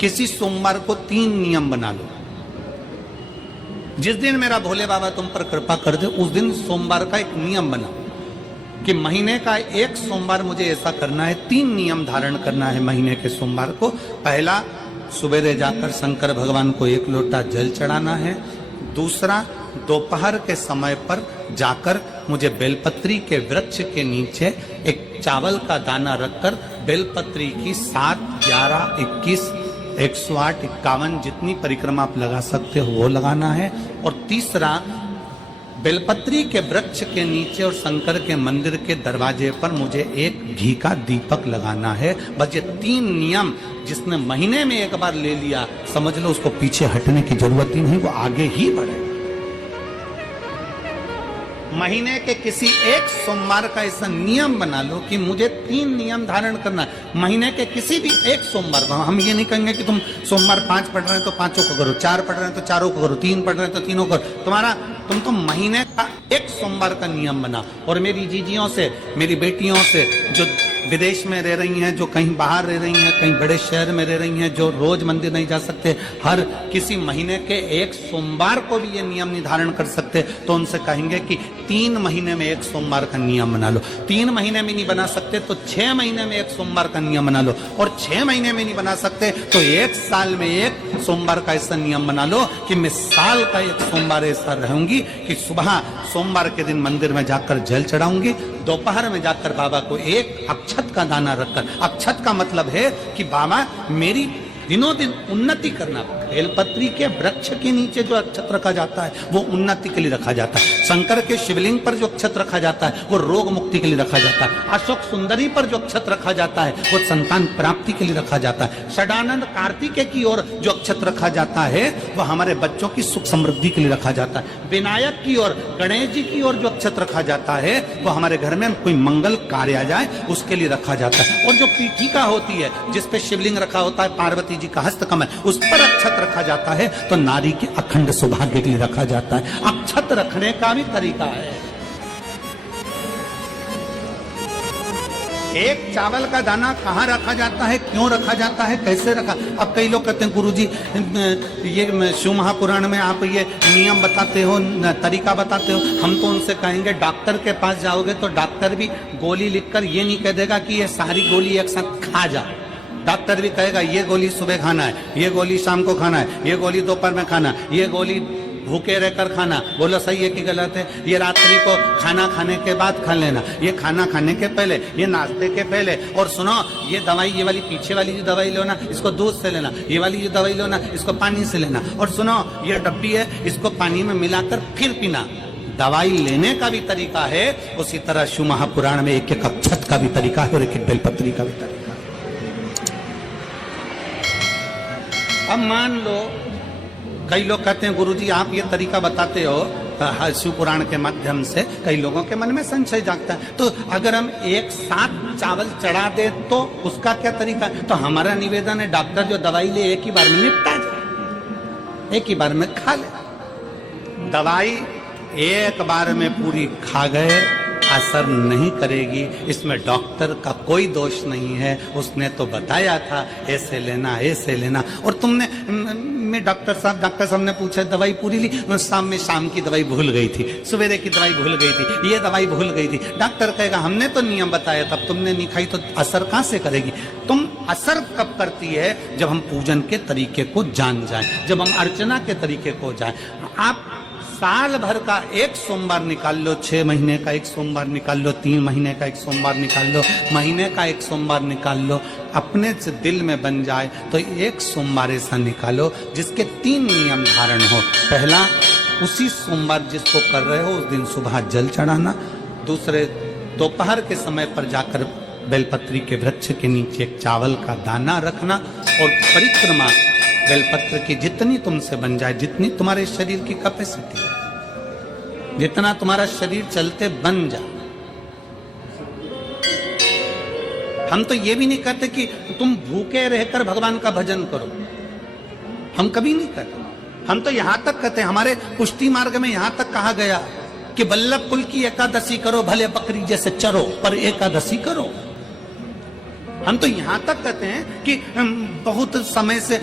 किसी सोमवार को 3 नियम बना लो। जिस दिन मेरा भोले बाबा तुम पर कृपा कर दे उस दिन सोमवार का एक नियम बना कि महीने का एक सोमवार मुझे ऐसा करना है, 3 नियम धारण करना है महीने के सोमवार को। पहला, सुबेरे जाकर शंकर भगवान को 1 लोटा जल चढ़ाना है। दूसरा, दोपहर के समय पर जाकर मुझे बेलपत्री के वृक्ष के नीचे एक चावल का दाना रखकर बेलपत्री की 7, 11, 21, 108, 51 जितनी परिक्रमा आप लगा सकते हो वो लगाना है। और तीसरा, बेलपत्री के वृक्ष के नीचे और शंकर के मंदिर के दरवाजे पर मुझे एक घी का दीपक लगाना है। बस ये 3 नियम जिसने महीने में एक बार ले लिया, समझ लो उसको पीछे हटने की जरूरत ही नहीं, वो आगे ही बढ़े। महीने के किसी एक सोमवार का ऐसा नियम बना लो कि मुझे 3 नियम धारण करना है महीने के किसी भी एक सोमवार को। हम ये नहीं कहेंगे कि तुम सोमवार 5 पढ़ रहे हैं तो 5 को करो, 4 पढ़ रहे हैं तो 4 को करो, 3 पढ़ रहे हैं तो 3 को करो। तुम तो महीने का एक सोमवार का नियम बना। और मेरी जीजियों से, मेरी बेटियों से जो विदेश में रह रही हैं, जो कहीं बाहर रह रही हैं, कहीं बड़े शहर में रह रही हैं, जो रोज मंदिर नहीं जा सकते, हर किसी महीने के एक सोमवार को भी ये नियम निर्धारण कर सकते, तो उनसे कहेंगे कि 3 महीने में एक सोमवार का नियम बना लो। 3 महीने में नहीं बना सकते तो 6 महीने में एक सोमवार का नियम बना लो। और 6 महीने में नहीं बना सकते तो 1 साल में एक सोमवार का ऐसा नियम बना लो कि मैं साल का एक सोमवार ऐसा रहूंगी कि सुबह सोमवार के दिन मंदिर में जाकर जल चढ़ाऊंगी, दोपहर में जाकर बाबा को एक अक्षत का दाना रखकर, अक्षत का मतलब है कि बाबा मेरी दिनों दिन उन्नति करना। बेलपत्री के वृक्ष के नीचे जो अक्षत रखा जाता है वो उन्नति के लिए रखा जाता है। शंकर के शिवलिंग पर जो अक्षत रखा जाता है वो रोग मुक्ति के लिए रखा जाता है। अशोक सुंदरी पर जो अक्षत रखा जाता है वो संतान प्राप्ति के लिए रखा जाता है। षडानंद कार्तिकेय की ओर जो अक्षत रखा जाता है वो हमारे बच्चों की सुख समृद्धि के लिए रखा जाता है। विनायक की ओर, गणेश जी की ओर जो अक्षत रखा जाता है वो हमारे घर में कोई मंगल कार्य आ जाए उसके लिए रखा जाता है। और जो पीठिका होती है जिसपे शिवलिंग रखा होता है, पार्वती जी का हस्तकमल, उस पर अक्षत रखा जाता है तो नारी के अखंड सौभाग्य के लिए रखा जाता है। अक्षत रखने का भी तरीका है। एक चावल का दाना कहाँ रखा जाता है, क्यों रखा जाता है, कैसे रखा। अब कई लोग कहते हैं गुरुजी ये शिव महापुराण में आप ये नियम बताते हो, तरीका बताते हो। हम तो उनसे कहेंगे डॉक्टर के पास जाओगे तो डॉक्टर भी गोली लिखकर ये नहीं कह देगा कि ये सारी गोली एक साथ खा जा। डॉक्टर भी कहेगा ये गोली सुबह खाना है, ये गोली शाम को खाना है, ये गोली दोपहर में खाना, ये गोली भूखे रहकर खाना। बोलो सही है कि गलत है? ये रात्रि को खाना खाने के बाद खा लेना, ये खाना खाने के पहले, ये नाश्ते के पहले। और सुनो, ये दवाई, ये वाली पीछे वाली जो दवाई लो ना इसको दूध से लेना, ये वाली जो दवाई लो ना इसको पानी से लेना। और सुनो, ये डब्बी है इसको पानी में मिलाकर फिर पीना। दवाई लेने का भी तरीका है, उसी तरह शिव महापुराण में एक एक अक्षत का भी तरीका है और एक एक बेलपत्री का भी तरीका है। अब मान लो कई लोग कहते हैं गुरुजी आप ये तरीका बताते हो शिव पुराण के माध्यम से, कई लोगों के मन में संशय जागता है, तो अगर हम एक साथ चावल चढ़ा दे तो उसका क्या तरीका है? तो हमारा निवेदन है डॉक्टर जो दवाई ले एक ही बार में निपटा जाए, एक ही बार में खा ले। दवाई एक बार में पूरी खा गए असर नहीं करेगी, इसमें डॉक्टर का कोई दोष नहीं है। उसने तो बताया था ऐसे लेना, ऐसे लेना। और तुमने मैं डॉक्टर साहब ने पूछा दवाई पूरी ली, शाम की दवाई भूल गई थी, सवेरे की दवाई भूल गई थी, ये दवाई भूल गई थी। डॉक्टर कहेगा हमने तो नियम बताया था, तुमने नहीं खाई तो असर कहां से करेगी? तुम असर कब करती है? जब हम पूजन के तरीके को जान जाए, जब हम अर्चना के तरीके को जाए। आप साल भर का एक सोमवार निकाल लो, 6 महीने का एक सोमवार निकाल लो, 3 महीने का एक सोमवार निकाल लो, महीने का एक सोमवार निकाल लो, अपने से दिल में बन जाए तो एक सोमवार ऐसा निकालो जिसके 3 नियम धारण हो। पहला, उसी सोमवार जिसको कर रहे हो उस दिन सुबह जल चढ़ाना। दूसरे, दोपहर के समय पर जाकर बेलपत्री के वृक्ष के नीचे एक चावल का दाना रखना। और परिक्रमा बेलपत्र की जितनी तुमसे बन जाए, जितनी तुम्हारे शरीर की कैपेसिटी है, जितना तुम्हारा शरीर चलते बन जाए। हम तो ये भी नहीं कहते कि तुम भूखे रहकर भगवान का भजन करो, हम कभी नहीं कहते। हम तो यहां तक कहते हैं, हमारे पुष्टि मार्ग में यहां तक कहा गया कि वल्लभ कुल की एकादशी करो, भले बकरी जैसे चरो पर एकादशी करो। हम तो यहाँ तक कहते हैं कि बहुत समय से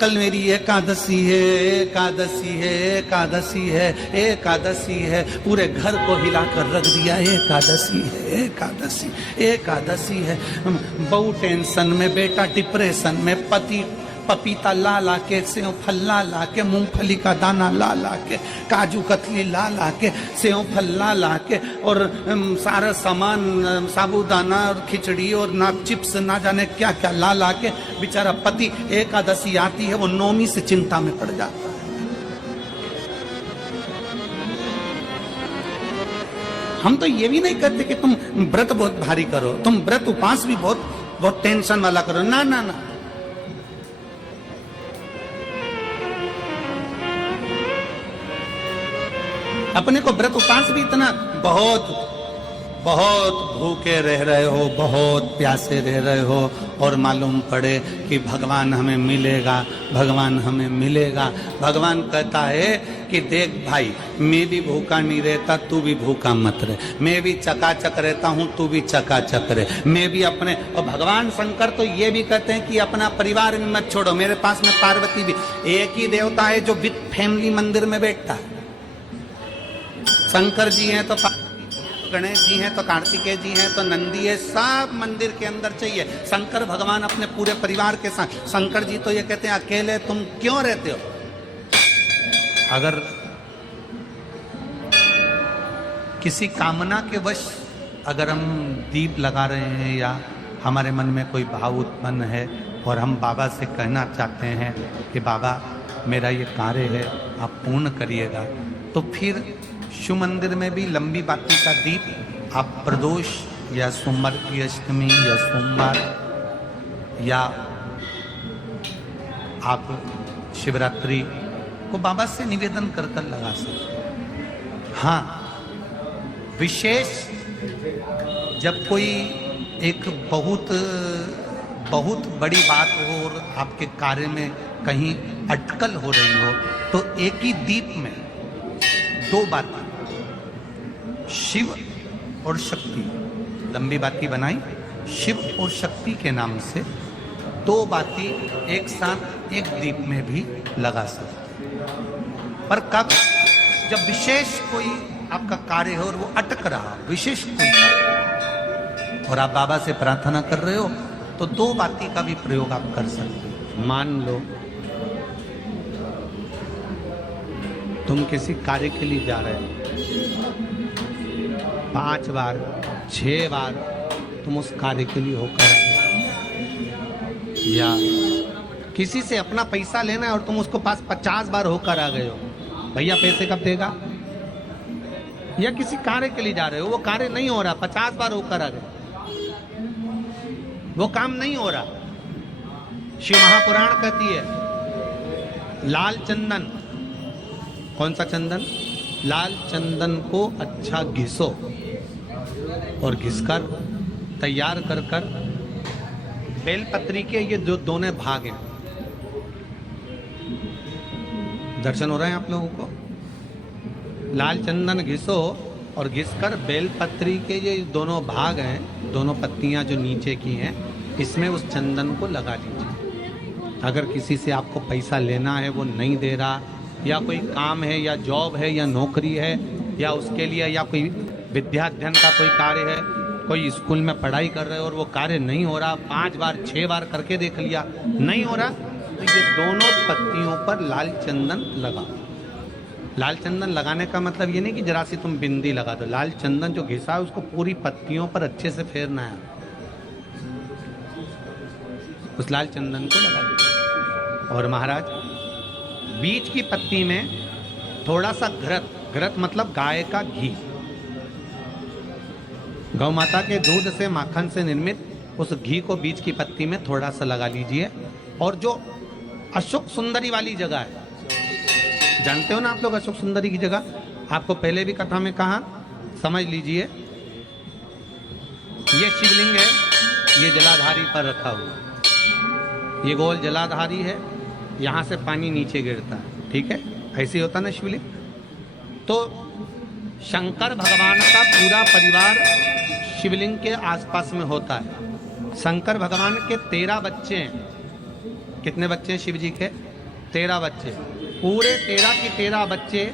कल मेरी एकादशी है, एकादशी है, एकादशी है, एकादशी है, पूरे घर को हिलाकर रख दिया, एकादशी है, एकादशी, एकादशी है। बहू टेंशन में, बेटा डिप्रेशन में, पति पपीता ला ला के, सेव फल ला ला के, मूंगफली का दाना ला ला के, काजू कतली ला ला के, सेव फल ला ला के, और सारा सामान, साबूदाना और खिचड़ी और ना चिप्स ना जाने क्या क्या ला ला के, बेचारा पति एकादशी आती है वो नौमी से चिंता में पड़ जाता है। हम तो ये भी नहीं कहते कि तुम व्रत बहुत भारी करो, तुम व्रत उपास भी बहुत बहुत टेंशन वाला करो, ना ना ना। अपने को व्रत उपास भी इतना बहुत बहुत भूखे रह रहे हो, बहुत प्यासे रह रहे हो, और मालूम पड़े कि भगवान हमें मिलेगा, भगवान हमें मिलेगा। भगवान कहता है कि देख भाई, मैं भी भूखा नहीं रहता, तू भी भूखा मत रहे, मैं भी चकाचक रहता हूँ, तू भी चकाचक रहे, मैं भी अपने। और भगवान शंकर तो ये भी कहते हैं कि अपना परिवार भी मत छोड़ो। मेरे पास में पार्वती भी, एक ही देवता है जो विद फैमिली मंदिर में बैठता है। शंकर जी हैं तो गणेश जी हैं तो कार्तिकेय जी हैं तो नंदी है, सब मंदिर के अंदर चाहिए। शंकर भगवान अपने पूरे परिवार के साथ। शंकर जी तो ये कहते हैं अकेले तुम क्यों रहते हो? अगर किसी कामना के वश अगर हम दीप लगा रहे हैं या हमारे मन में कोई भाव उत्पन्न है और हम बाबा से कहना चाहते हैं कि बाबा मेरा ये कार्य है आप पूर्ण करिएगा, तो फिर शिव मंदिर में भी लंबी बाती का दीप आप प्रदोष या सोमवार की अष्टमी या सोमवार या आप शिवरात्रि को बाबा से निवेदन कर कर लगा सकते। हाँ, विशेष जब कोई एक बहुत बहुत बड़ी बात हो और आपके कार्य में कहीं अटकल हो रही हो, तो एक ही दीप में दो बातें, शिव और शक्ति, लंबी बाती बनाई, शिव और शक्ति के नाम से दो बाती एक साथ एक दीप में भी लगा सकते। पर कब? जब विशेष कोई आपका कार्य हो और वो अटक रहा, विशेष कोई कार्य, और आप बाबा से प्रार्थना कर रहे हो, तो दो बाती का भी प्रयोग आप कर सकते हो। मान लो तुम किसी कार्य के लिए जा रहे हो, 5 बार 6 बार तुम उस कार्य के लिए होकर आए, या किसी से अपना पैसा लेना है और तुम उसको पास 50 बार होकर आ गए हो, भैया पैसे कब देगा? या किसी कार्य के लिए जा रहे हो, वो कार्य नहीं हो रहा, 50 बार होकर आ गए, वो काम नहीं हो रहा। शिव महापुराण कहती है लाल चंदन, कौन सा चंदन? लाल चंदन को अच्छा घिसो और घिसकर तैयार कर कर बेलपत्री के ये जो दोनों भाग हैं, दर्शन हो रहे हैं आप लोगों को? लाल चंदन घिसो और घिसकर बेलपत्री के ये दोनों भाग हैं, दोनों पत्तियां जो नीचे की हैं, इसमें उस चंदन को लगा लीजिए। अगर किसी से आपको पैसा लेना है, वो नहीं दे रहा, या कोई काम है या जॉब है या नौकरी है या उसके लिए, या कोई विद्या अध्ययन का कोई कार्य है, कोई स्कूल में पढ़ाई कर रहे हो और वो कार्य नहीं हो रहा, 5 बार 6 बार करके देख लिया, नहीं हो रहा, तो ये दोनों पत्तियों पर लाल चंदन लगा। लाल चंदन लगाने का मतलब ये नहीं कि जरा सी तुम बिंदी लगा दो, लाल चंदन जो घिसा है उसको पूरी पत्तियों पर अच्छे से फेरना है, उस लाल चंदन को लगा दो। और महाराज बीच की पत्ती में थोड़ा सा घृत, घृत मतलब गाय का घी, गौ माता के दूध से माखन से निर्मित उस घी को बीच की पत्ती में थोड़ा सा लगा लीजिए। और जो अशोक सुंदरी वाली जगह है, जानते हो ना आप लोग अशोक सुंदरी की जगह, आपको पहले भी कथा में कहा, समझ लीजिए ये शिवलिंग है, ये जलाधारी पर रखा हुआ, ये गोल जलाधारी है, यहाँ से पानी नीचे गिरता है, ठीक है, ऐसे होता ना शिवलिंग। तो शंकर भगवान का पूरा परिवार शिवलिंग के आसपास में होता है, शंकर भगवान के 13 बच्चे हैं। कितने बच्चे हैं शिव जी के? 13 बच्चे। पूरे 13 के 13 बच्चे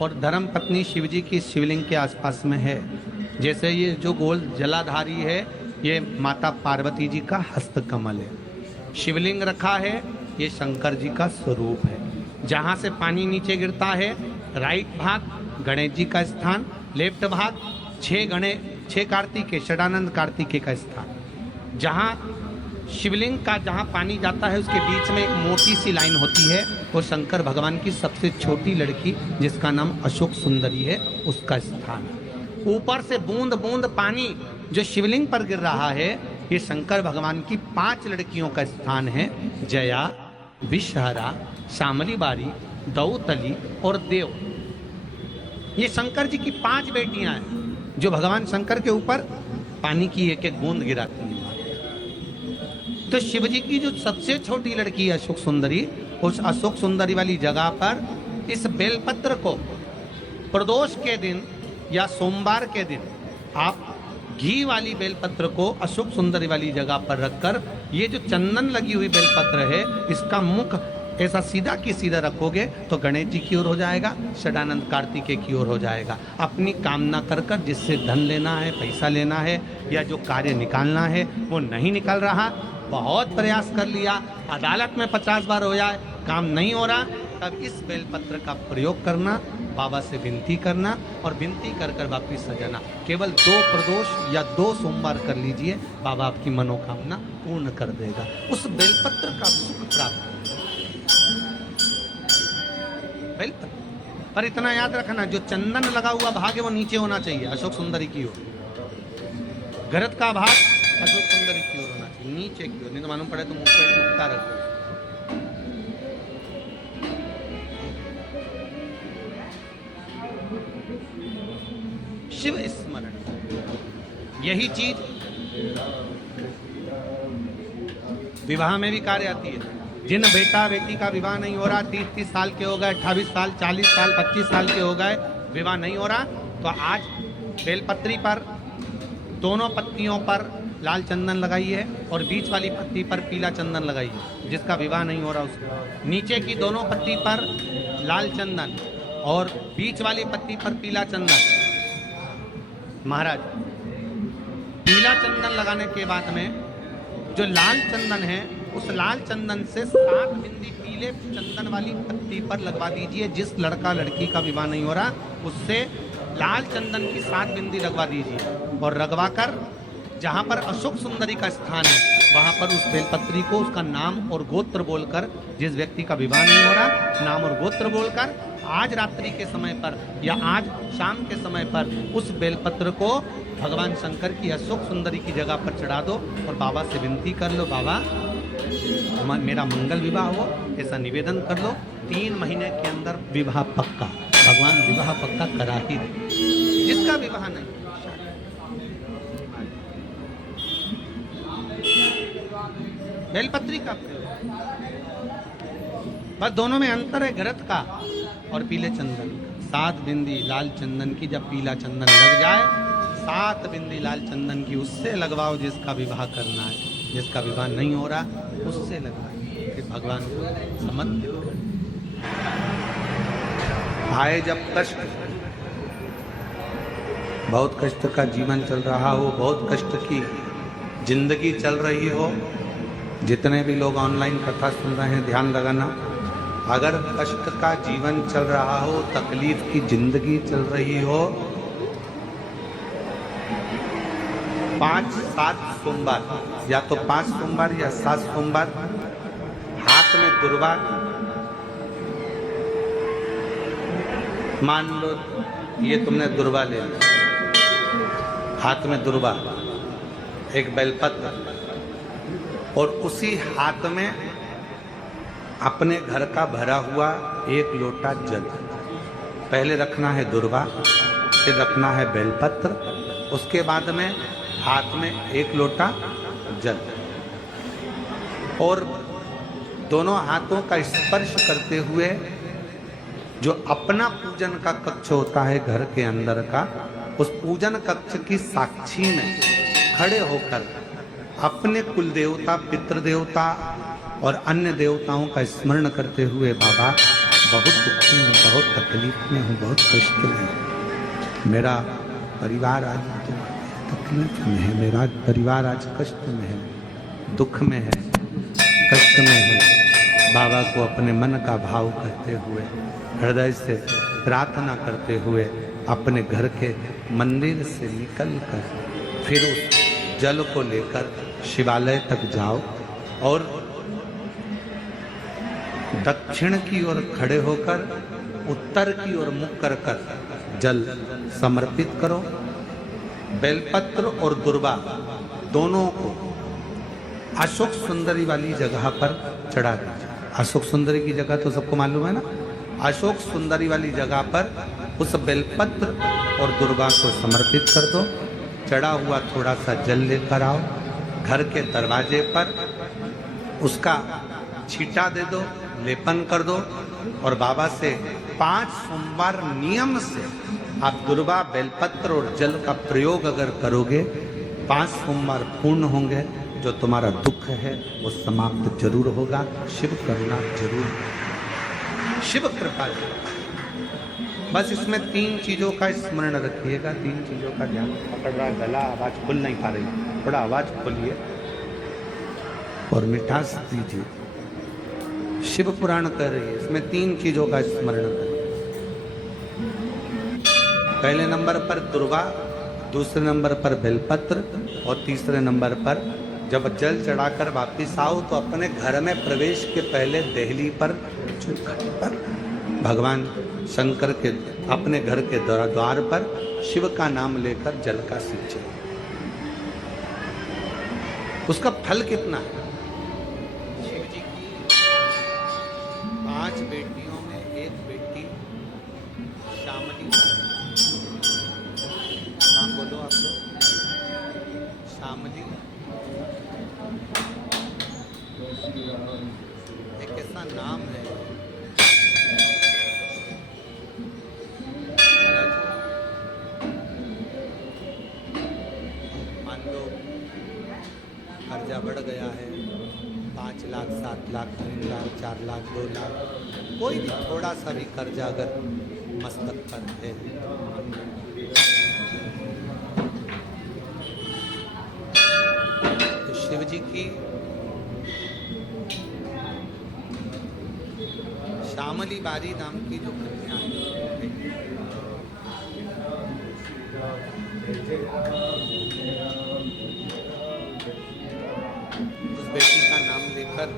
और धर्म पत्नी शिव जी की शिवलिंग के आसपास में है। जैसे ये जो गोल जलाधारी है, ये माता पार्वती जी का हस्त कमल है। शिवलिंग रखा है, ये शंकर जी का स्वरूप है। जहाँ से पानी नीचे गिरता है, राइट भाग गणेश जी का स्थान, लेफ्ट भाग 6 कार्तिकेय, षडानंद कार्तिकेय का स्थान। जहाँ शिवलिंग का जहाँ पानी जाता है उसके बीच में एक मोटी सी लाइन होती है, वो शंकर भगवान की सबसे छोटी लड़की जिसका नाम अशोक सुंदरी है, उसका स्थान है। ऊपर से बूंद बूंद पानी जो शिवलिंग पर गिर रहा है, ये शंकर भगवान की 5 लड़कियों का स्थान है। जया, विषहरा, श्यामली बारी, दौतली और देव। ये शंकर जी की 5 बेटियां हैं जो भगवान शंकर के ऊपर पानी की एक एक बूंद गिराती हैं। तो शिव जी की जो सबसे छोटी लड़की है अशोक सुंदरी, उस अशोक सुंदरी वाली जगह पर इस बेलपत्र को प्रदोष के दिन या सोमवार के दिन आप घी वाली बेलपत्र को अशोक सुंदरी वाली जगह पर रखकर, ये जो चंदन लगी हुई बेलपत्र है, इसका मुख ऐसा सीधा की सीधा रखोगे तो गणेश जी की ओर हो जाएगा, षडानंद कार्तिकेय की ओर हो जाएगा। अपनी कामना कर कर जिससे धन लेना है, पैसा लेना है या जो कार्य निकालना है वो नहीं निकल रहा, बहुत प्रयास कर लिया, अदालत में 50 बार हो जाए, काम नहीं हो रहा, तब इस बेलपत्र का प्रयोग करना, बाबा से विनती करना और विनती कर कर वापिस सजाना। केवल 2 प्रदोष या 2 सोमवार कर लीजिए, बाबा आपकी मनोकामना पूर्ण कर देगा। उस बेलपत्र का सुख प्राप्त बेलपत्र। पर इतना याद रखना, जो चंदन लगा हुआ भाग है वो नीचे होना चाहिए, अशोक सुंदरी की ओर। गरत का भाग अशोक सुंदरी की ओर होना चाहिए, नीचे की ओर, नहीं तो मालूम पड़े तो मुंह पर उठता रखो। शिव स्मरण, यही चीज विवाह में भी कार्य आती है। जिन बेटा बेटी का विवाह नहीं हो रहा, 30-30 साल के हो गए, 28 साल, 40 साल, 25 साल के हो गए, विवाह नहीं हो रहा, तो आज बेलपत्री पर दोनों पत्तियों पर लाल चंदन लगाइए और बीच वाली पत्ती पर पीला चंदन लगाइए। जिसका विवाह नहीं हो रहा उसको नीचे की दोनों पत्ती पर लाल चंदन और बीच वाली पत्ती पर पीला चंदन। महाराज, पीला चंदन लगाने के बाद में जो लाल चंदन है, उस लाल चंदन से 7 बिंदी पीले चंदन वाली पत्ती पर लगवा दीजिए। जिस लड़का लड़की का विवाह नहीं हो रहा, उससे लाल चंदन की 7 बिंदी लगवा दीजिए और लगवा कर जहाँ पर अशोक सुंदरी का स्थान है, वहाँ पर उस बेलपत्री को उसका नाम और गोत्र बोलकर, जिस व्यक्ति का विवाह नहीं हो रहा, नाम और गोत्र बोलकर आज रात्रि के समय पर या आज शाम के समय पर उस बेलपत्र को भगवान शंकर की अशोक सुंदरी की जगह पर चढ़ा दो और बाबा से विनती कर लो, बाबा मेरा मंगल विवाह हो, ऐसा निवेदन कर लो। 3 महीने के अंदर विवाह पक्का, भगवान विवाह पक्का करा ही दे। जिसका विवाह नहीं, बेलपत्री का प्रयोग, बस दोनों में अंतर है गरत का और पीले चंदन का। 7 बिंदी लाल चंदन की जब पीला चंदन लग जाए, 7 बिंदी लाल चंदन की उससे लगवाओ जिसका विवाह करना है। जिसका विवाह नहीं हो रहा उससे लगवाओ, फिर भगवान को समर्पित कर। आए जब कष्ट, बहुत कष्ट का जीवन चल रहा हो, बहुत कष्ट की जिंदगी चल रही हो, जितने भी लोग ऑनलाइन कथा सुन रहे हैं ध्यान लगाना, अगर कष्ट का जीवन चल रहा हो, तकलीफ की जिंदगी चल रही हो, 5-7 सोमवार, या तो 5 सोमवार या 7 सोमवार, हाथ में दुर्वा, मान लो ये तुमने दुर्वा ले लिया, हाथ में दुर्वा, एक बेलपत्र, और उसी हाथ में अपने घर का भरा हुआ 1 लोटा जल। पहले रखना है दुर्वा, फिर रखना है बेलपत्र, उसके बाद में हाथ में 1 लोटा जल, और दोनों हाथों का स्पर्श करते हुए जो अपना पूजन का कक्ष होता है घर के अंदर का, उस पूजन कक्ष की साक्षी में खड़े होकर अपने कुल देवता, पितृदेवता और अन्य देवताओं का स्मरण करते हुए बाबा बहुत दुखी हूँ, बहुत तकलीफ में हूँ, बहुत कष्ट में हूँ। मेरा परिवार आज तो तकलीफ में है, मेरा परिवार आज कष्ट में है, दुख में है, कष्ट में है। बाबा को अपने मन का भाव करते हुए, हृदय से प्रार्थना करते हुए अपने घर के मंदिर से निकलकर फिर उस जल को लेकर शिवालय तक जाओ और दक्षिण की ओर खड़े होकर उत्तर की ओर मुख कर कर जल समर्पित करो। बेलपत्र और दुर्वा दोनों को अशोक सुंदरी वाली जगह पर चढ़ा दीजिए। अशोक सुंदरी की जगह तो सबको मालूम है ना। अशोक सुंदरी वाली जगह पर उस बेलपत्र और दुर्वा को समर्पित कर दो। चढ़ा हुआ थोड़ा सा जल लेकर आओ, घर के दरवाजे पर उसका छींटा दे दो, लेपन कर दो और बाबा से 5 सोमवार नियम से आप दुर्वा, बेलपत्र और जल का प्रयोग अगर करोगे 5 सोमवार पूर्ण होंगे। जो तुम्हारा दुख है वो समाप्त जरूर होगा। शिव करुणा जरूर, शिव कृपा जरूर। बस इसमें 3 चीजों का स्मरण रखिएगा, 3 चीजों का ध्यान। पकड़ रहा गला, आवाज खुल नहीं पा रही, थोड़ा आवाज खोलिए और मिठास दीजिए। शिव पुराण कर रही है, इसमें 3 चीजों का स्मरण करें। पहले नंबर पर दुर्वा, दूसरे नंबर पर बेलपत्र और तीसरे नंबर पर जब जल चढ़ाकर वापिस आओ तो अपने घर में प्रवेश के पहले देहली पर भगवान शंकर के अपने घर के द्वार पर शिव का नाम लेकर जल का सिंचन। उसका फल कितना है? शिव जी की 5 बेटियों में एक बेटी श्यामली, नाम बोलो आप लोग। श्यामली एक ऐसा नाम है, मान लो कर्जा बढ़ गया है 5 लाख, 7 लाख, 3 लाख, 4 लाख, 2 लाख, कोई भी थोड़ा सा भी कर्जा अगर मस्तक पर है तो शिव जी की श्यामली बारी नाम की जो कन्या है, उस बेटी का नाम लेकर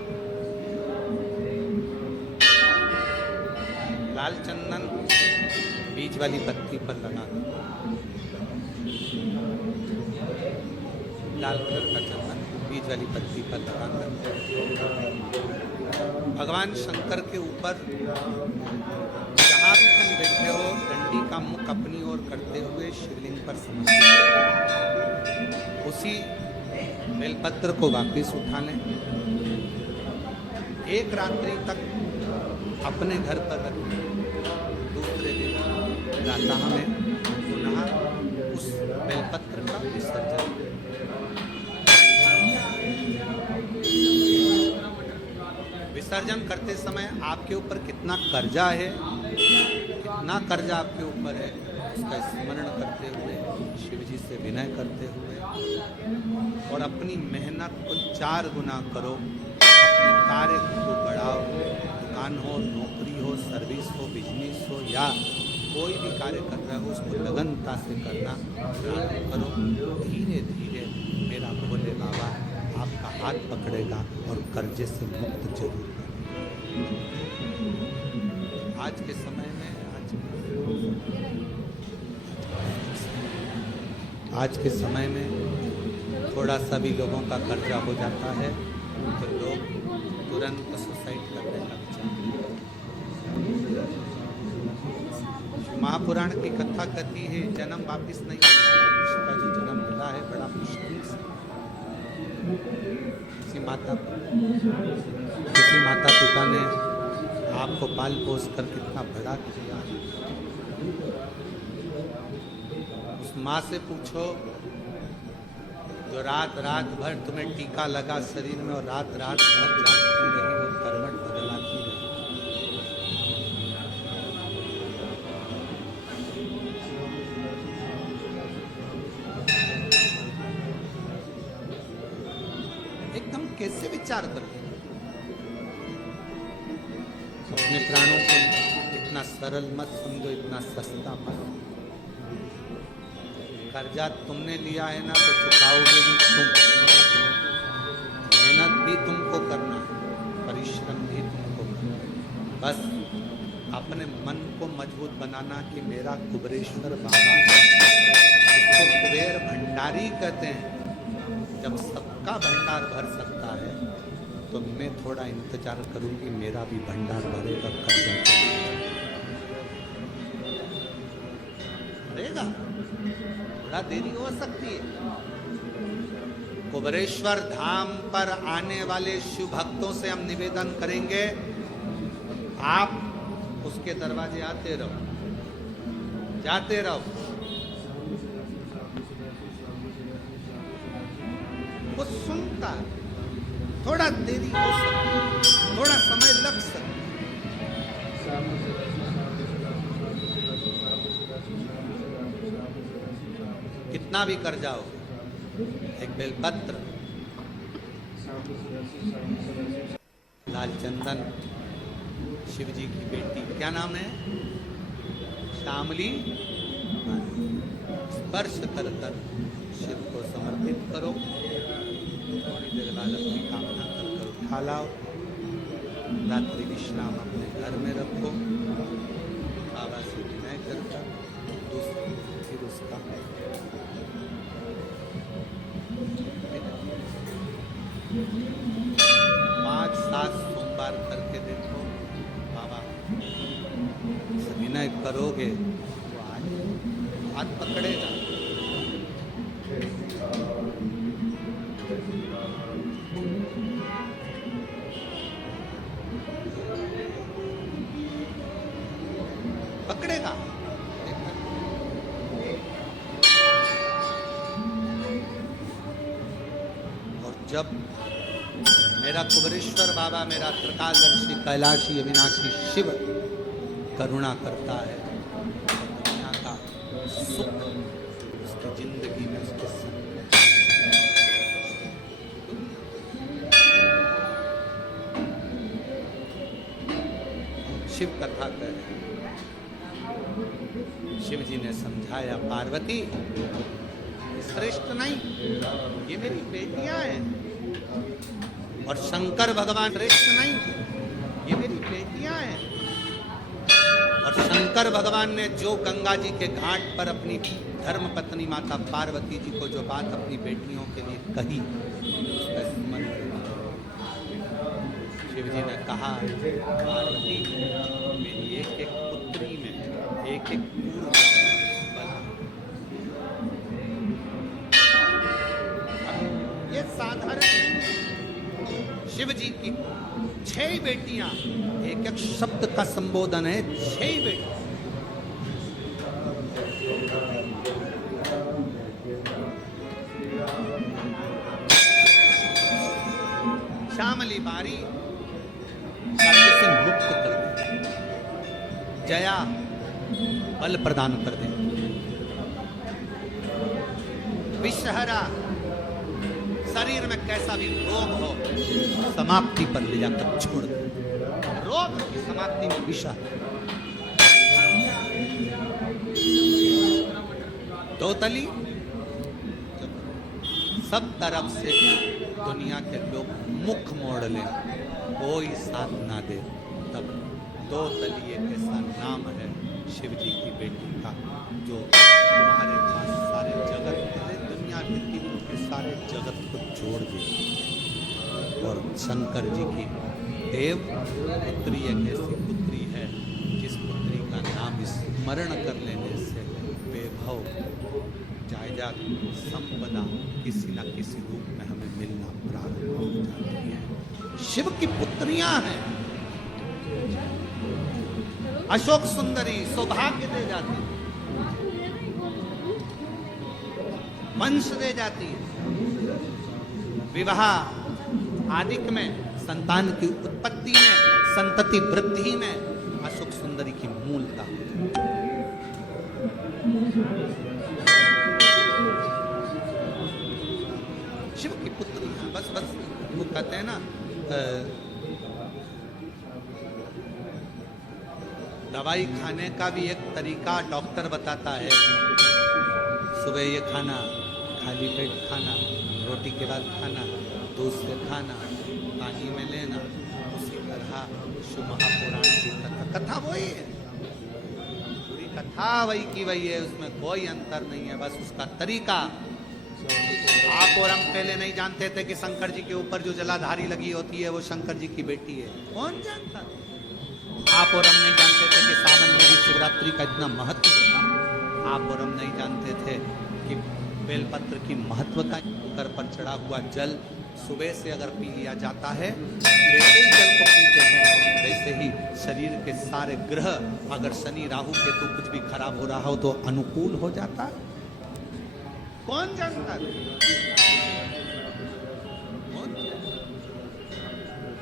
लाल चंदन बीज वाली पत्ती पर लगा दो। लाल कलर का चंदन बीज वाली पत्ती पर लगाकर भगवान शंकर के ऊपर जहाँ भी तुम बैठे हो डंडी का मुख अपनी ओर करते हुए शिवलिंग पर समर्पित, उसी बेलपत्र को वापिस उठा लें। 1 रात्रि तक अपने घर पर रखें। दूसरे दिन प्रातः में पुनः उस बेलपत्र का विसर्जन। विसर्जन करते समय आपके ऊपर कितना कर्जा है, कितना कर्जा आपके ऊपर है, उसका स्मरण करते हुए, शिव जी से विनय करते हुए और अपनी मेहनत को 4 गुना करो। अपने कार्य को बढ़ाओ। दुकान हो, नौकरी हो, सर्विस हो, बिजनेस हो या कोई भी कार्य कर रहा हो उसको लगनता से करना प्रारंभ करो। धीरे धीरे मेरा भोले बाबा आपका हाथ पकड़ेगा और कर्जे से मुक्त जरूर करेगा। आज के समय में आज के समय में थोड़ा सा भी लोगों का कर्जा हो जाता है तो लोग तुरंत सुसाइड करने लगते हैं। महापुराण की कथा कहती है जन्म वापिस नहीं आता। इसका जो जन्म मिला है बड़ा मुश्किल से किसी माता पिता ने आपको पाल पोस कर कितना बड़ा किया। उस माँ से पूछो जो रात रात भर तुम्हें टीका लगा शरीर में और रात रात भर जागती रही, वो करवट बदलाती रही। एकदम कैसे विचार करते अपने प्राणों को इतना सरल मत समझो, इतना सस्ता मत। कर्जा तुमने लिया है ना तो चुकाओगे भी तुम, मेहनत भी तुमको करना है, परिश्रम भी तुमको करना है। बस अपने मन को मजबूत बनाना कि मेरा कुबेरेश्वर बाबा, उसको कुबेर भंडारी कहते हैं, जब सबका भंडार भर सकता है तो मैं थोड़ा इंतजार करूंगी, मेरा भी भंडार भरेगा, कर्जा भरेगा। थोड़ा देरी हो सकती है। कुबेरेश्वर धाम पर आने वाले शिव भक्तों से हम निवेदन करेंगे, आप उसके दरवाजे आते रहो, जाते रहो। वो सुनता है, थोड़ा देरी हो सकती है, थोड़ा समय लग सकता है। कितना भी कर जाओ, एक बेलपत्र, लाल चंदन, शिव जी की बेटी, क्या नाम है, श्यामली, स्पर्श कर कर शिव को समर्पित करो। थोड़ी देर बाद अपनी कामना कर कर उठा लाओ। रात्रि विश्राम अपने घर में रखो, बाबा से विनय करता, फिर उसका 5-7 सोमवार करके देखो, बाबा से विनय करोगे तो आज हाथ पकड़ेगा। पकड़ेगा। और जब मेरा कुबेरेश्वर बाबा, मेरा त्रिकालदर्शी कैलाशी अविनाशी शिव करुणा करता है, दुनिया का सुख उसकी जिंदगी में उसके संग। शिव कथा कर रहे, शिव जी ने समझाया, पार्वती श्रेष्ठ नहीं, ये मेरी बेटियां हैं। और शंकर भगवान श्रेष्ठ नहीं, ये मेरी बेटियां हैं। और शंकर भगवान ने जो गंगा जी के घाट पर अपनी धर्म पत्नी माता पार्वती जी को जो बात अपनी बेटियों के लिए कही, उसका स्मरण किया। शिव जी ने कहा, पार्वती मेरी एक एक पुत्री में एक एक पूर्व ये साधारण शिव जी की 6 बेटियां, एक एक शब्द का संबोधन है, 6 बेटियां। श्यामली बारी कर्ज से मुक्त कर दे, जया बल प्रदान कर दे, विषहरा शरीर में कैसा भी रोग हो समाप्ति पर ले जाकर छोड़ दे, रोग की समाप्ति में विषा। दोतली सब तरफ से दुनिया के लोग मुख मोड़ लें, कोई साथ ना दे, तब दो तली एक ऐसा नाम है शिव जी की बेटी का, जो तुम्हारे पास सारे जगत के, दुनिया के सारे जगत को जोड़ दे। और शंकर जी की देव पुत्री एक ऐसी पुत्री है जिस पुत्री का नाम स्मरण कर लेने से वैभव, जायदाद, संपदा किसी न किसी रूप में हमें मिलना प्रारंभ हो जाती है। शिव की पुत्रियां हैं, अशोक सुंदरी सौभाग्य दे जाती है, वंश दे जाती है। विवाह आदिक में, संतान की उत्पत्ति में, संतति वृद्धि में अशोक सुंदरी की मूलता। शिव की पुत्री, बस वो कहते हैं ना, दवाई खाने का भी एक तरीका डॉक्टर बताता है। सुबह ये खाना, खाली पेट खाना, रोटी के बाद खाना, दूध से खाना, पानी में लेना। उसी तरह शिव महापुराण की कथा वही है, पूरी कथा वही की वही है, उसमें कोई अंतर नहीं है, बस उसका तरीका। आप और हम पहले नहीं जानते थे कि शंकर जी के ऊपर जो जलाधारी लगी होती है वो शंकर जी की बेटी है, कौन जानता। आप और हम नहीं जानते थे कि सावन में भी शिवरात्रि का इतना महत्व होता। आप और हम नहीं जानते थे कि बेलपत्र की महत्वता। कर पर चढ़ा हुआ जल सुबह से अगर पी लिया जाता है, जैसे ही जल को पीते हैं वैसे ही शरीर के सारे ग्रह, अगर शनि राहु केतु कुछ भी खराब हो रहा हो तो अनुकूल हो जाता है। कौन जानता है?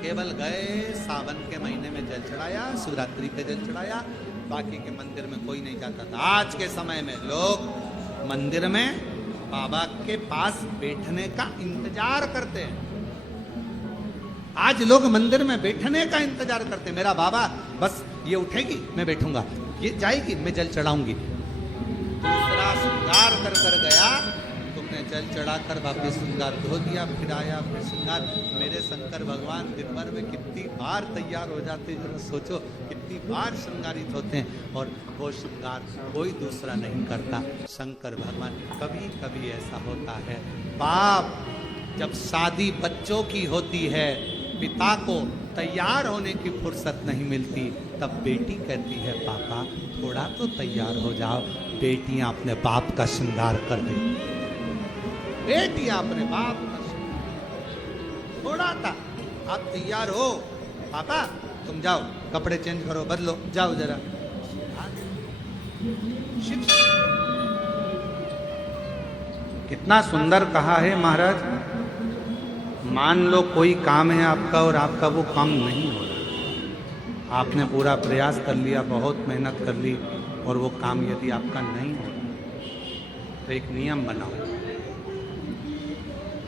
केवल गए, सावन के महीने में जल चढ़ाया, शिवरात्रि पे जल चढ़ाया, बाकी के मंदिर में कोई नहीं जाता था। आज के समय में लोग मंदिर में बाबा के पास बैठने का इंतजार करते हैं। आज लोग मंदिर में बैठने का इंतजार करते हैं। मेरा बाबा बस ये उठेगी मैं बैठूंगा, ये जाएगी मैं जल चढ़ाऊंगी। दूसरा श्रृंगार कर कर गया, तुमने जल चढ़ाकर वापिस श्रृंगार धो दिया, फिर आया फिर श्रृंगार। मेरे शंकर भगवान दिन भर में कितनी बार तैयार हो जाते हैं, जरा सोचो कितनी बार श्रृंगारित होते हैं, और वो श्रृंगार कोई दूसरा नहीं करता, शंकर भगवान। कभी कभी ऐसा होता है, बाप जब शादी बच्चों की होती है, पिता को तैयार होने की फुर्सत नहीं मिलती, तब बेटी कहती है पापा थोड़ा तो तैयार हो जाओ। बेटियां अपने बाप का श्रृंगार कर देती, बेटियां अपने बाप का श्रृंगार। थोड़ा था आप तैयार हो, पापा तुम जाओ कपड़े चेंज करो, बदलो, जाओ जरा। कितना सुंदर कहा है महाराज। मान लो कोई काम है आपका और आपका वो काम नहीं हो रहा, आपने पूरा प्रयास कर लिया, बहुत मेहनत कर ली, और वो काम यदि आपका नहीं हो रहा तो एक नियम बनाओ,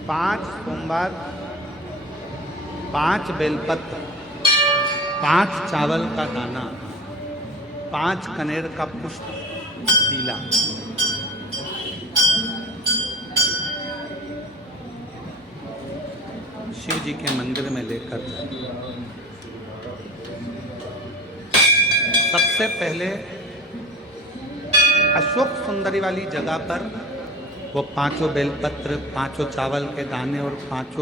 5 सोमवार, 5 बेलपत्र, 5 चावल का दाना, 5 कनेर का पुष्प पीला, शिव जी के मंदिर में लेकर जाए। सबसे पहले अशोक सुंदरी वाली जगह पर वो 5 बेलपत्र, 5 चावल के दाने और 5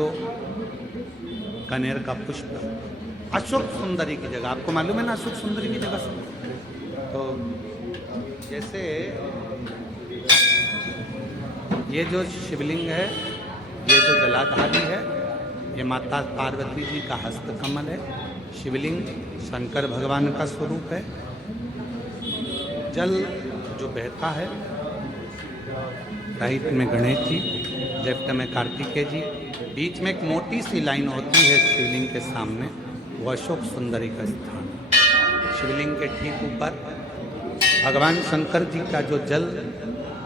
कनेर का पुष्प अशोक सुंदरी की जगह, आपको मालूम है ना अशोक सुंदरी की जगह से। तो जैसे ये जो शिवलिंग है, ये जो जलाधारी है, ये माता पार्वती जी का हस्तकमल है। शिवलिंग शंकर भगवान का स्वरूप है। जल जो बहता है, राइट में गणेश जी, लेफ्ट में कार्तिकेय जी, बीच में एक मोटी सी लाइन होती है शिवलिंग के सामने, वो अशोक सुंदरी का स्थान। शिवलिंग के ठीक ऊपर भगवान शंकर जी का जो जल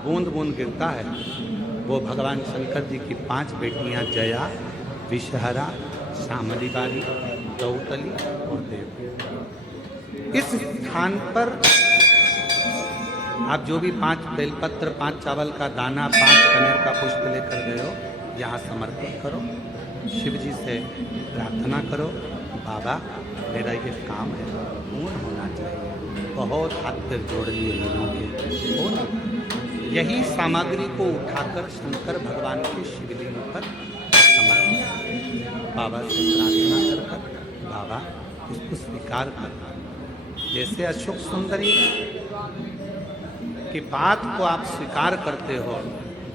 बूंद बूंद गिरता है, वो भगवान शंकर जी की 5 बेटियां जया, विषहरा, शामलीबारी, गौतली और देव। इस स्थान पर आप जो भी 5 बेलपत्र, 5 चावल का दाना, 5 कनेर का पुष्प लेकर गए हो, यहाँ समर्पित करो, शिव जी से प्रार्थना करो, बाबा मेरा ये काम है पूर्ण होना चाहिए। बहुत हाथ पैर जोड़ लिए लोगों के, हो ना। यही सामग्री को उठाकर शंकर भगवान के शिवलिंग पर समर्पित, बाबा से प्रार्थना कर बाबा इसको स्वीकार कर। जैसे अशोक सुंदरी की बात को आप स्वीकार करते हो,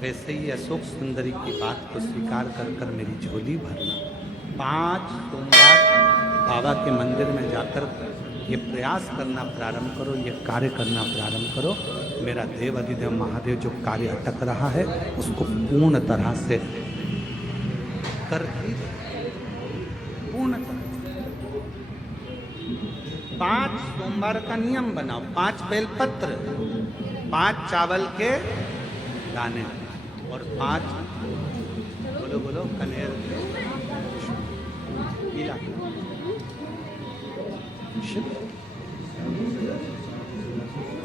वैसे ही अशोक सुंदरी की बात को स्वीकार कर कर मेरी झोली भरना। 5 सोमवार बाबा के मंदिर में जाकर ये प्रयास करना प्रारंभ करो, ये कार्य करना प्रारंभ करो। मेरा देव अधिदेव महादेव जो कार्य अटक रहा है उसको पूर्ण तरह से कर ही दो, पूर्णतः। 5 सोमवार का नियम बनाओ, 5 बेलपत्र, 5 चावल के दाने और 5 बोलो बोलो कनेर के पीला।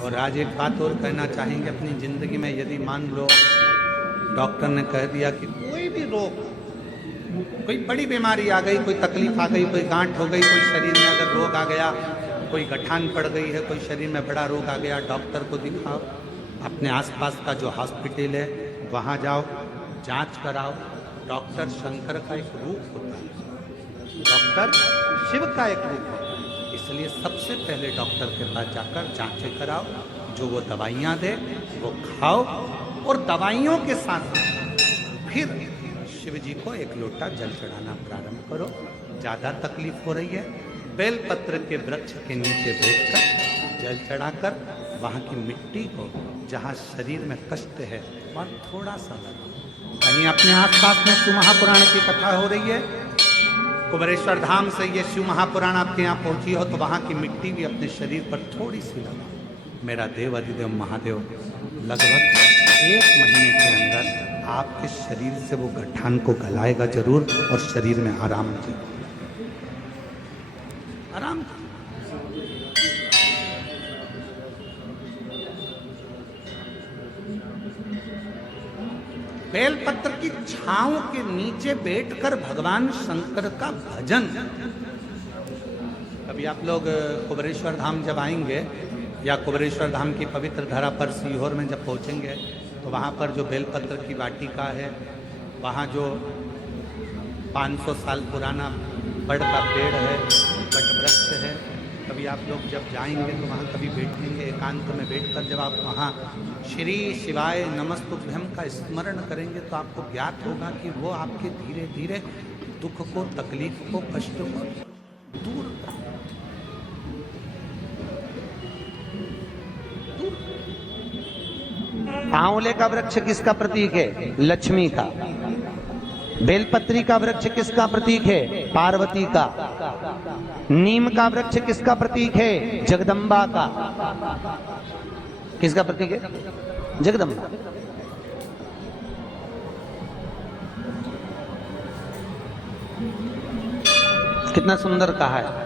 और आज एक बात और कहना चाहेंगे अपनी जिंदगी में, यदि मान लो डॉक्टर ने कह दिया कि कोई भी रोग, कोई बड़ी बीमारी आ गई, कोई तकलीफ आ गई, कोई गांठ हो गई, कोई शरीर में अगर रोग आ गया, कोई गठान पड़ गई है, कोई शरीर में बड़ा रोग आ गया, डॉक्टर को दिखाओ। अपने आसपास का जो हॉस्पिटल है वहाँ जाओ, जांच कराओ। डॉक्टर शंकर का एक रूप होता है, डॉक्टर शिव का एक रूप होता है। इसलिए सबसे पहले डॉक्टर के पास जाकर जांचें कराओ, जो वो दवाइयाँ दे वो खाओ, और दवाइयों के साथ फिर शिव जी को एक लोटा जल चढ़ाना प्रारंभ करो। ज़्यादा तकलीफ हो रही है, बेलपत्र के वृक्ष के नीचे बैठकर जल चढ़ाकर वहाँ की मिट्टी को, जहाँ शरीर में कष्ट है वहाँ थोड़ा सा लगाओ। कहीं अपने आसपास में शिव महापुराण की कथा हो रही है, कुबेरेश्वर धाम से ये शिव महापुराण आपके यहाँ पहुँची हो, तो वहाँ की मिट्टी भी अपने शरीर पर थोड़ी सी लगाओ। मेरा देव अधिदेव महादेव लगभग 1 महीने के अंदर आपके शरीर से वो गठान को गलाएगा जरूर, और शरीर में आराम जरूर, आराम। बेलपत्र की छांव के नीचे बैठकर भगवान शंकर का भजन। अभी आप लोग कुबेरेश्वर धाम जब आएंगे, या कुबेरेश्वर धाम की पवित्र धरा पर सीहोर में जब पहुंचेंगे, तो वहाँ पर जो बेलपत्र की वाटिका है, वहाँ जो 500 साल पुराना बड़ का पेड़ है, बट वृक्ष है, कभी आप लोग जब जाएंगे तो वहाँ कभी बैठेंगे, एकांत में बैठकर जब आप वहाँ श्री शिवाय नमस्तुभ्यम का स्मरण करेंगे, तो आपको ज्ञात होगा कि वो आपके धीरे धीरे दुख को, तकलीफ को, कष्ट को दूर आंवले का वृक्ष किसका प्रतीक है? लक्ष्मी का। बेलपत्री का वृक्ष किसका प्रतीक है? पार्वती का। नीम का वृक्ष किसका प्रतीक है? जगदम्बा का। किसका प्रतीक है? जगदम्बा। कितना सुंदर कहा है।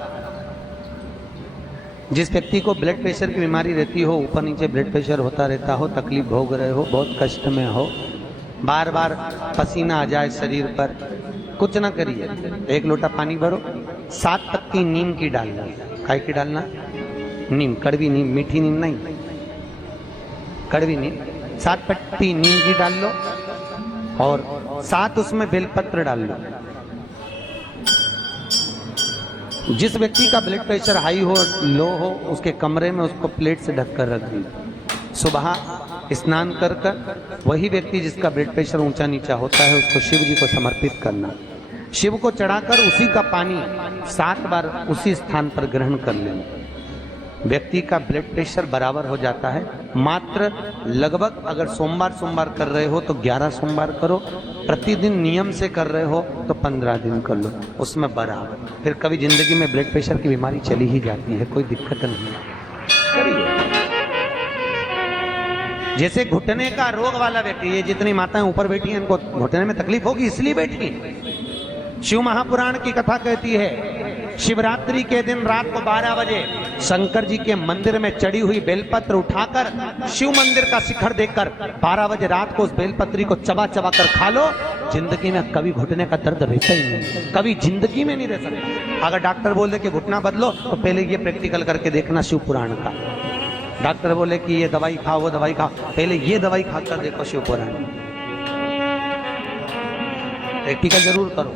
जिस व्यक्ति को ब्लड प्रेशर की बीमारी रहती हो, ऊपर नीचे ब्लड प्रेशर होता रहता हो, तकलीफ भोग रहे हो, बहुत कष्ट में हो, बार बार पसीना आ जाए शरीर पर, कुछ ना करिए, 1 लोटा पानी भरो, 7 पत्ती नीम की डालना। काय की डालना? नीम, कड़वी नीम, मीठी नीम नहीं, कड़वी नीम। 7 पत्ती नीम की डाल लो और 7 उसमें बेलपत्र डाल लो। जिस व्यक्ति का ब्लड प्रेशर हाई हो, लो हो, उसके कमरे में उसको प्लेट से ढककर रख दी। सुबह स्नान कर कर वही व्यक्ति जिसका ब्लड प्रेशर ऊंचा नीचा होता है, उसको शिव जी को समर्पित करना। शिव को चढ़ाकर उसी का पानी 7 बार उसी स्थान पर ग्रहण कर लेना। व्यक्ति का ब्लड प्रेशर बराबर हो जाता है। मात्र लगभग अगर सोमवार कर रहे हो तो 11 सोमवार करो, प्रतिदिन नियम से कर रहे हो तो 15 दिन कर लो, उसमें बराबर। फिर कभी जिंदगी में ब्लड प्रेशर की बीमारी चली ही जाती है, कोई दिक्कत नहीं करिए। जैसे घुटने का रोग वाला व्यक्ति, ये जितनी माताएं ऊपर बैठी हैं, इनको घुटने में तकलीफ होगी इसलिए बैठी। शिव महापुराण की कथा कहती है, शिवरात्रि के दिन रात को 12 बजे शंकर जी के मंदिर में चढ़ी हुई बेलपत्र उठाकर शिव मंदिर का शिखर देखकर 12 बजे रात को उस बेलपत्री को चबा चबा कर खा लो। जिंदगी में कभी घुटने का दर्द रहता ही नहीं, कभी जिंदगी में नहीं रह सकता। अगर डॉक्टर बोल दे कि घुटना बदलो, तो पहले ये प्रैक्टिकल करके देखना शिव पुराण का। डॉक्टर बोले कि ये दवाई खाओ, वो दवाई खाओ, पहले ये दवाई खाकर देखो शिव पुराण। प्रैक्टिकल जरूर करो।